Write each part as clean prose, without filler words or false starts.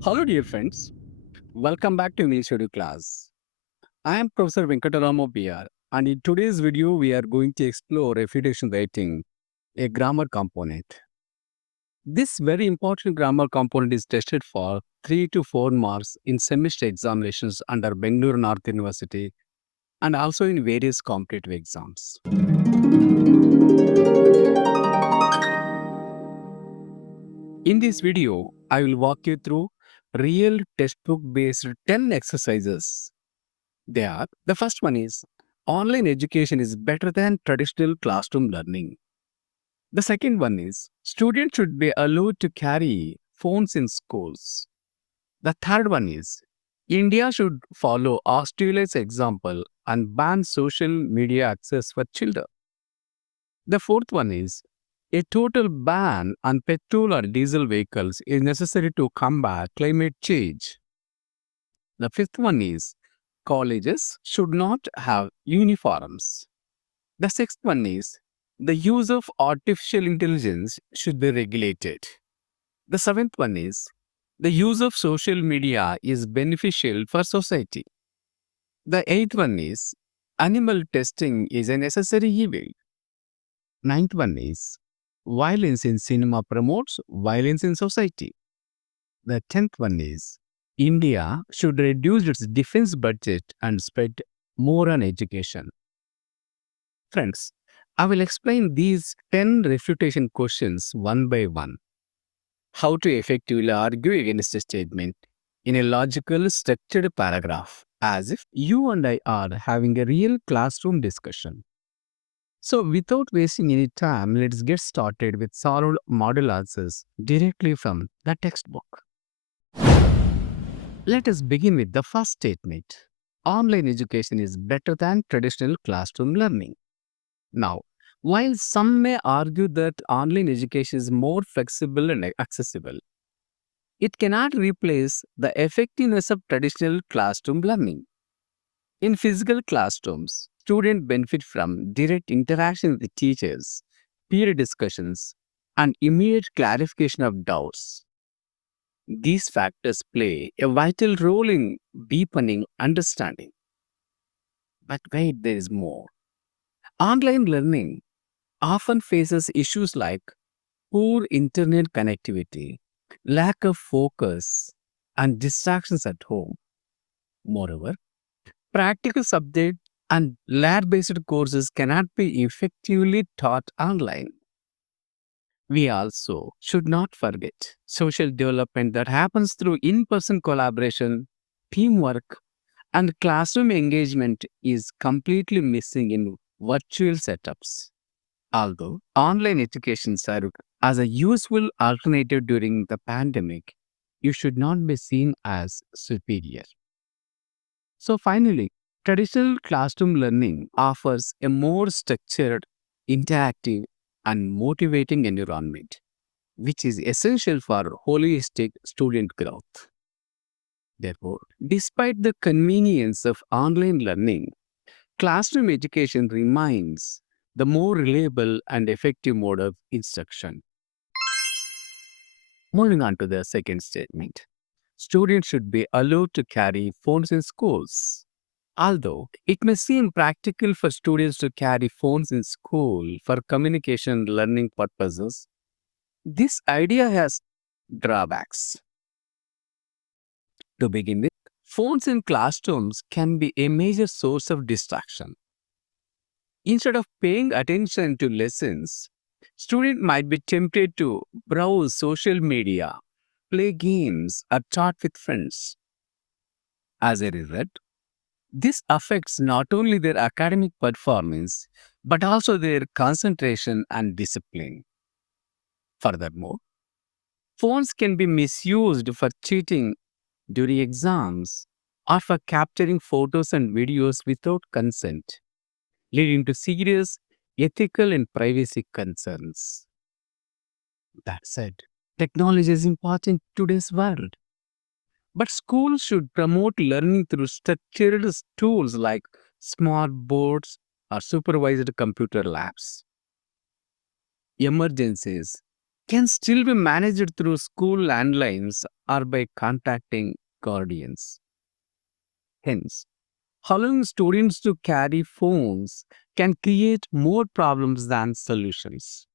Hello, dear friends. Welcome back to English Studio class. I am Professor VenkataRamu.B.R. and in today's video, we are going to explore refutation writing, a grammar component. This very important grammar component is tested for 3 to 4 marks in semester examinations under Bengaluru North University and also in various competitive exams. In this video, I will walk you through real textbook based 10 exercises. They are the first one is online education is better than traditional classroom learning. The second one is students should be allowed to carry phones in schools. The third one is India should follow Australia's example and ban social media access for children. The fourth one is a total ban on petrol or diesel vehicles is necessary to combat climate change. The fifth one is colleges should not have uniforms. The sixth one is the use of artificial intelligence should be regulated. The seventh one is the use of social media is beneficial for society. The eighth one is animal testing is a necessary evil. Ninth one is violence in cinema promotes violence in society. The tenth one is India should reduce its defense budget and spend more on education. Friends, I will explain these 10 refutation questions one by one. How to effectively argue against a statement in a logical, structured paragraph, as if you and I are having a real classroom discussion. So, without wasting any time, let's get started with solved model answers directly from the textbook. Let us begin with the first statement. Online education is better than traditional classroom learning. Now, while some may argue that online education is more flexible and accessible, it cannot replace the effectiveness of traditional classroom learning. In physical classrooms, students benefit from direct interaction with the teachers, peer discussions, and immediate clarification of doubts. These factors play a vital role in deepening understanding. But wait, there is more. Online learning often faces issues like poor internet connectivity, lack of focus, and distractions at home. Moreover, practical subject and lab based courses cannot be effectively taught online. We also should not forget social development that happens through in person collaboration, teamwork, and classroom engagement is completely missing in virtual setups. Although online education served as a useful alternative during the pandemic, you should not be seen as superior. So, finally, traditional classroom learning offers a more structured, interactive, and motivating environment, which is essential for holistic student growth. Therefore, despite the convenience of online learning, classroom education remains the more reliable and effective mode of instruction. Moving on to the second statement. Students should be allowed to carry phones in schools. Although it may seem practical for students to carry phones in school for communication and learning purposes, this idea has drawbacks. To begin with, phones in classrooms can be a major source of distraction. Instead of paying attention to lessons, students might be tempted to browse social media, play games, or chat with friends. As a result, this affects not only their academic performance, but also their concentration and discipline. Furthermore, phones can be misused for cheating during exams or for capturing photos and videos without consent, leading to serious ethical and privacy concerns. That said, technology is important in today's world, but schools should promote learning through structured tools like smart boards or supervised computer labs. Emergencies, can still be managed through school landlines or by contacting guardians. Hence, allowing students to carry phones can create more problems than solutions.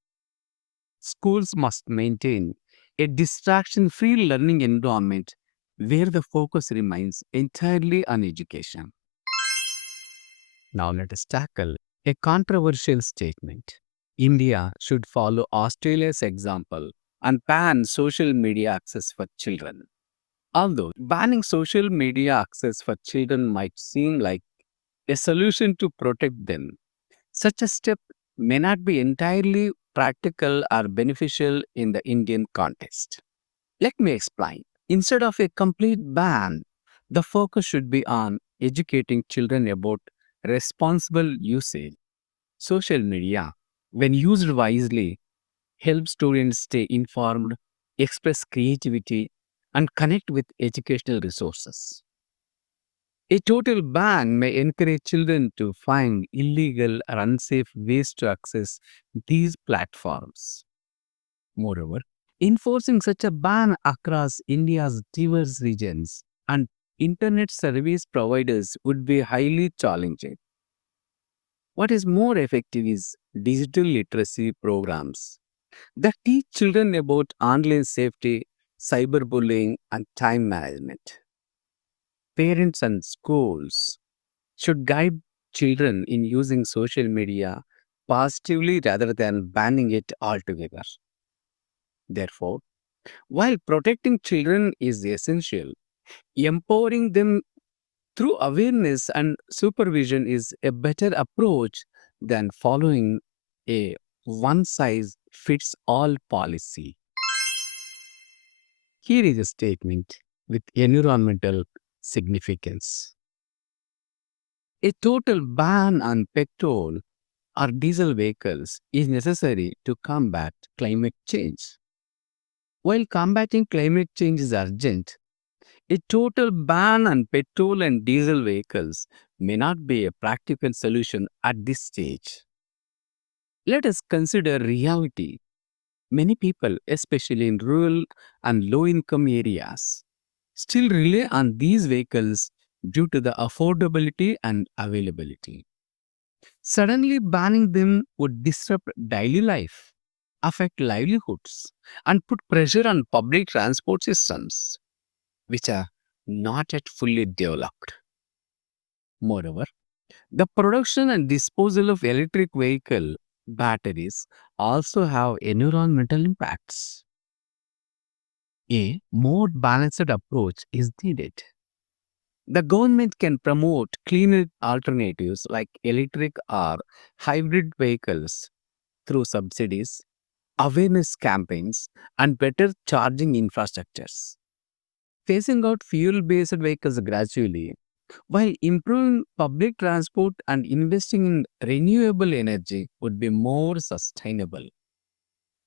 Schools must maintain a distraction free learning environment where the focus remains entirely on education. Now, let us tackle a controversial statement. India should follow Australia's example and ban social media access for children. Although banning social media access for children might seem like a solution to protect them, such a step may not be entirely practical or beneficial in the Indian context. Let me explain. Instead of a complete ban, the focus should be on educating children about responsible usage. Social media, when used wisely, helps students stay informed, express creativity, and connect with educational resources. A total ban may encourage children to find illegal or unsafe ways to access these platforms. Moreover, enforcing such a ban across India's diverse regions and internet service providers would be highly challenging. What is more effective is digital literacy programs that teach children about online safety, cyberbullying, and time management. Parents and schools should guide children in using social media positively rather than banning it altogether. Therefore, while protecting children is essential, empowering them through awareness and supervision is a better approach than following a one size fits all policy. Here is a statement with environmental significance. A total ban on petrol or diesel vehicles is necessary to combat climate change. While combating climate change is urgent, a total ban on petrol and diesel vehicles may not be a practical solution at this stage. Let us consider reality. Many people, especially in rural and low income areas, still rely on these vehicles due to the affordability and availability. Suddenly banning them would disrupt daily life, affect livelihoods, and put pressure on public transport systems, which are not yet fully developed. Moreover, the production and disposal of electric vehicle batteries also have environmental impacts. A more balanced approach is needed. The government can promote cleaner alternatives like electric or hybrid vehicles through subsidies, awareness campaigns, and better charging infrastructures. Phasing out fuel based vehicles gradually while improving public transport and investing in renewable energy would be more sustainable.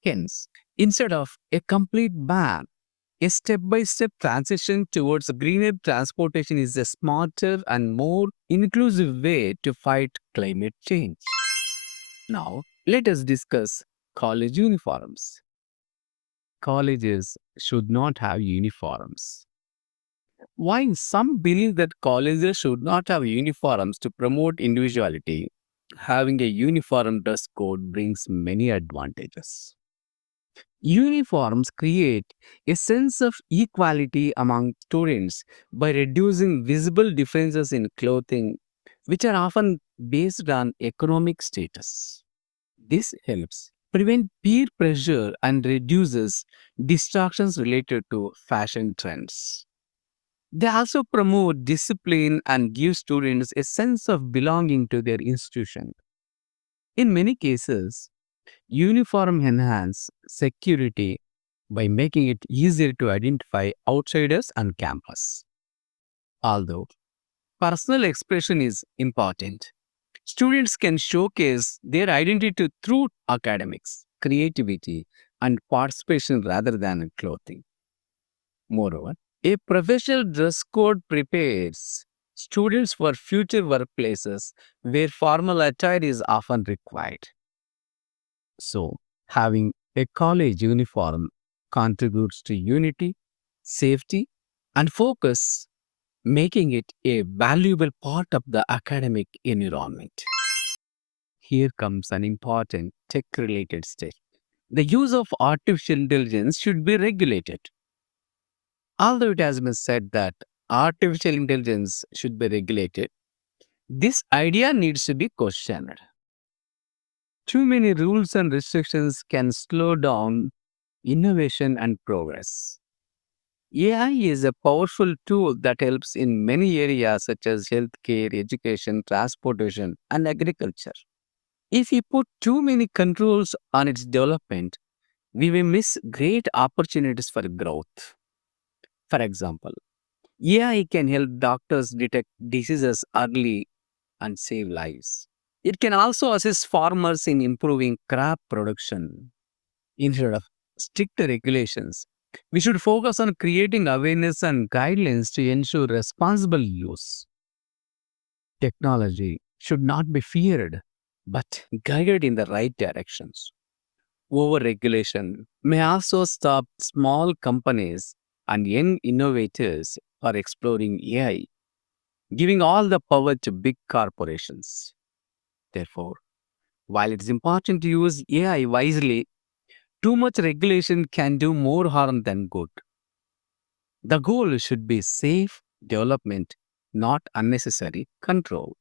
Hence, instead of a complete ban, a step by step transition towards greener transportation is a smarter and more inclusive way to fight climate change. Now, let us discuss college uniforms. Colleges should not have uniforms. While some believe that colleges should not have uniforms to promote individuality, having a uniform dress code brings many advantages. Uniforms create a sense of equality among students by reducing visible differences in clothing, which are often based on economic status. This helps prevent peer pressure and reduces distractions related to fashion trends. They also promote discipline and give students a sense of belonging to their institution. In many cases, uniform enhance security by making it easier to identify outsiders on campus. Although personal expression is important, students can showcase their identity through academics, creativity, and participation rather than clothing. Moreover, a professional dress code prepares students for future workplaces where formal attire is often required. So, having A college uniform contributes to unity, safety, and focus, making it a valuable part of the academic environment. Here comes an important tech related step. The use of artificial intelligence should be regulated. Although it has been said that artificial intelligence should be regulated, this idea needs to be questioned. Too many rules and restrictions can slow down innovation and progress. AI is a powerful tool that helps in many areas such as healthcare, education, transportation, and agriculture. If we put too many controls on its development, we will miss great opportunities for growth. For example, AI can help doctors detect diseases early and save lives. It can also assist farmers in improving crop production. Instead of strict regulations, we should focus on creating awareness and guidelines to ensure responsible use. Technology should not be feared, but guided in the right directions. Overregulation may also stop small companies and young innovators for exploring AI, giving all the power to big corporations. Therefore, while it's important to use AI wisely, too much regulation can do more harm than good. The goal should be safe development, not unnecessary control.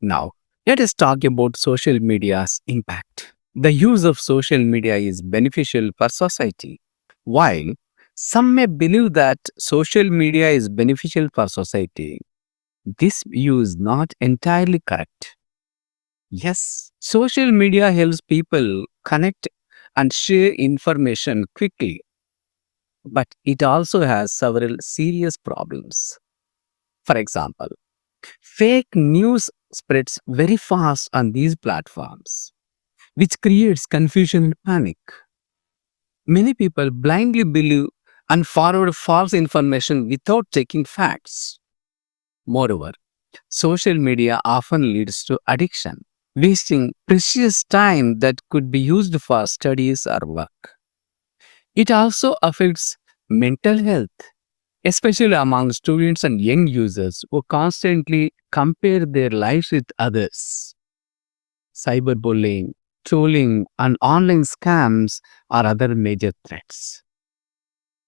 Now, let us talk about social media's impact. The use of social media is beneficial for society. While some may believe that social media is beneficial for society, this view is not entirely correct. Yes, social media helps people connect and share information quickly, but it also has several serious problems. For example, fake news spreads very fast on these platforms, which creates confusion and panic. Many people blindly believe and forward false information without checking facts. Moreover, social media often leads to addiction, wasting precious time that could be used for studies or work. It also affects mental health, especially among students and young users who constantly compare their lives with others. Cyberbullying, trolling, and online scams are other major threats.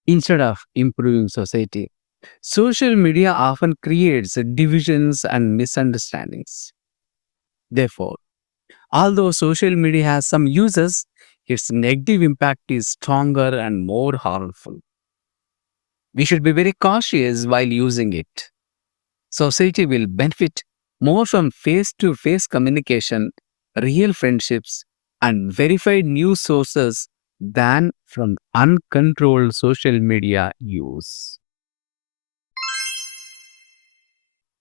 Instead of improving society, social media often creates divisions and misunderstandings. Therefore, although social media has some uses, its negative impact is stronger and more harmful. We should be very cautious while using it. Society will benefit more from face to face communication, real friendships, and verified news sources than from uncontrolled social media use.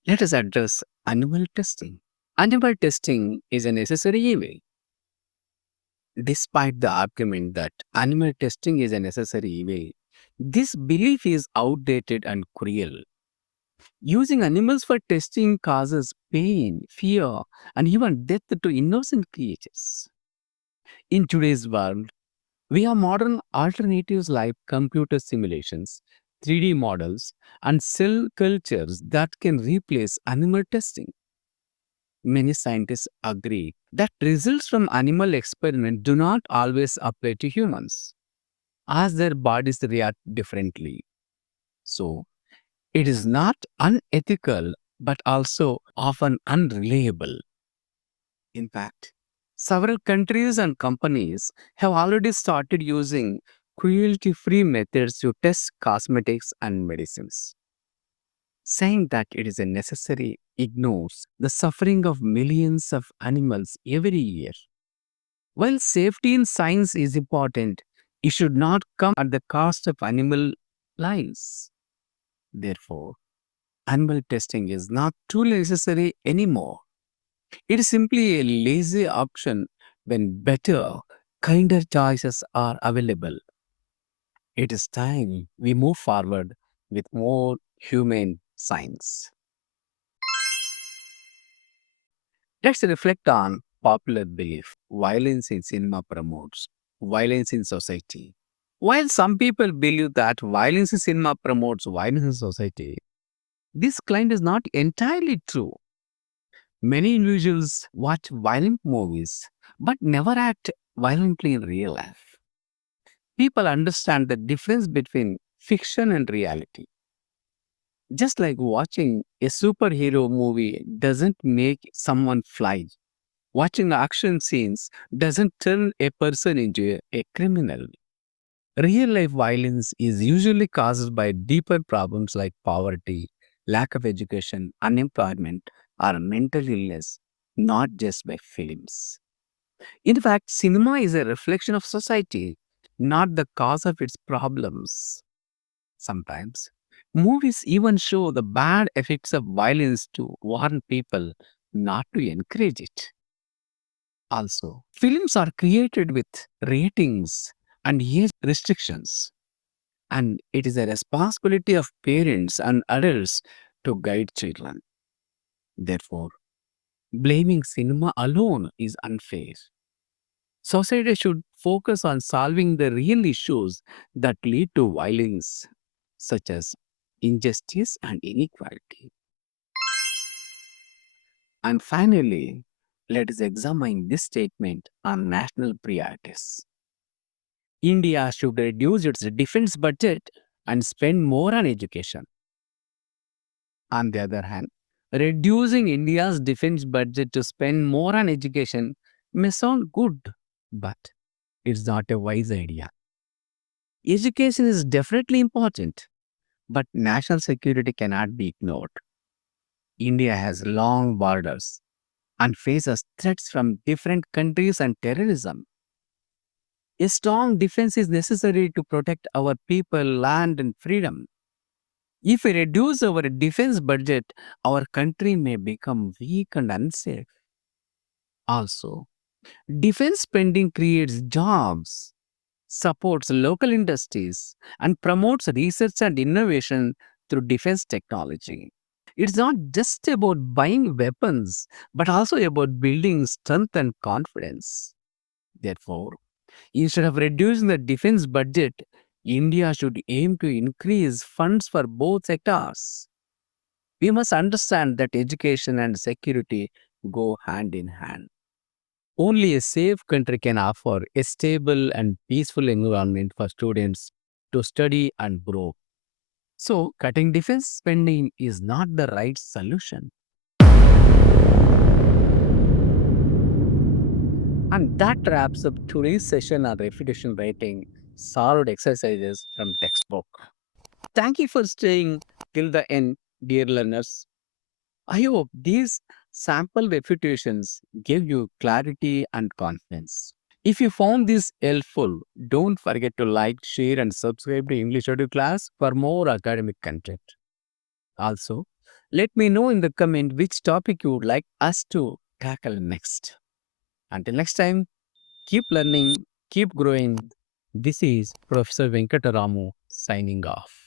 Let us address animal testing. Animal testing is a necessary evil. Despite the argument that animal testing is a necessary evil, this belief is outdated and cruel. Using animals for testing causes pain, fear, and even death to innocent creatures. In today's world, we have modern alternatives like computer simulations, 3D models, and cell cultures that can replace animal testing. Many scientists agree that results from animal experiments do not always apply to humans, as their bodies react differently. So, it is not unethical, but also often unreliable. In fact, several countries and companies have already started using cruelty free methods to test cosmetics and medicines. Saying that it is a necessary ignores the suffering of millions of animals every year. While safety in science is important, it should not come at the cost of animal lives. Therefore, animal testing is not truly necessary anymore. It is simply a lazy option when better, kinder choices are available. It is time we move forward with more humane science. Let's reflect on popular belief violence in cinema promotes violence in society. While some people believe that violence in cinema promotes violence in society, this claim is not entirely true. Many individuals watch violent movies but never act violently in real life. People understand the difference between fiction and reality. Just like watching a superhero movie doesn't make someone fly, watching action scenes doesn't turn a person into a criminal. Real life violence is usually caused by deeper problems like poverty, lack of education, unemployment, or mental illness, not just by films. In fact, cinema is a reflection of society, not the cause of its problems. Sometimes, movies even show the bad effects of violence to warn people not to encourage it. Also, films are created with ratings and age restrictions, and it is a responsibility of parents and adults to guide children. Therefore, blaming cinema alone is unfair. Society should focus on solving the real issues that lead to violence, such as injustice and inequality. And finally, let us examine this statement on national priorities. India should reduce its defense budget and spend more on education. On the other hand, reducing India's defense budget to spend more on education may sound good, but it's not a wise idea. Education is definitely important, but national security cannot be ignored. India has long borders and faces threats from different countries and terrorism. A strong defense is necessary to protect our people, land, and freedom. If we reduce our defense budget, our country may become weak and unsafe. Also, defense spending creates jobs, supports local industries, and promotes research and innovation through defense technology. It's not just about buying weapons, but also about building strength and confidence. Therefore, instead of reducing the defense budget, India should aim to increase funds for both sectors. We must understand that education and security go hand in hand. Only a safe country can offer a stable and peaceful environment for students to study and grow. So, cutting defense spending is not the right solution. And that wraps up today's session on refutation writing solved exercises from textbook. Thank you for staying till the end, dear learners. I hope these sample refutations give you clarity and confidence. If you found this helpful, don't forget to like, share, and subscribe to English Audio Class for more academic content. Also, let me know in the comment which topic you would like us to tackle next. Until next time, keep learning, keep growing. This is Professor VenkataRamu signing off.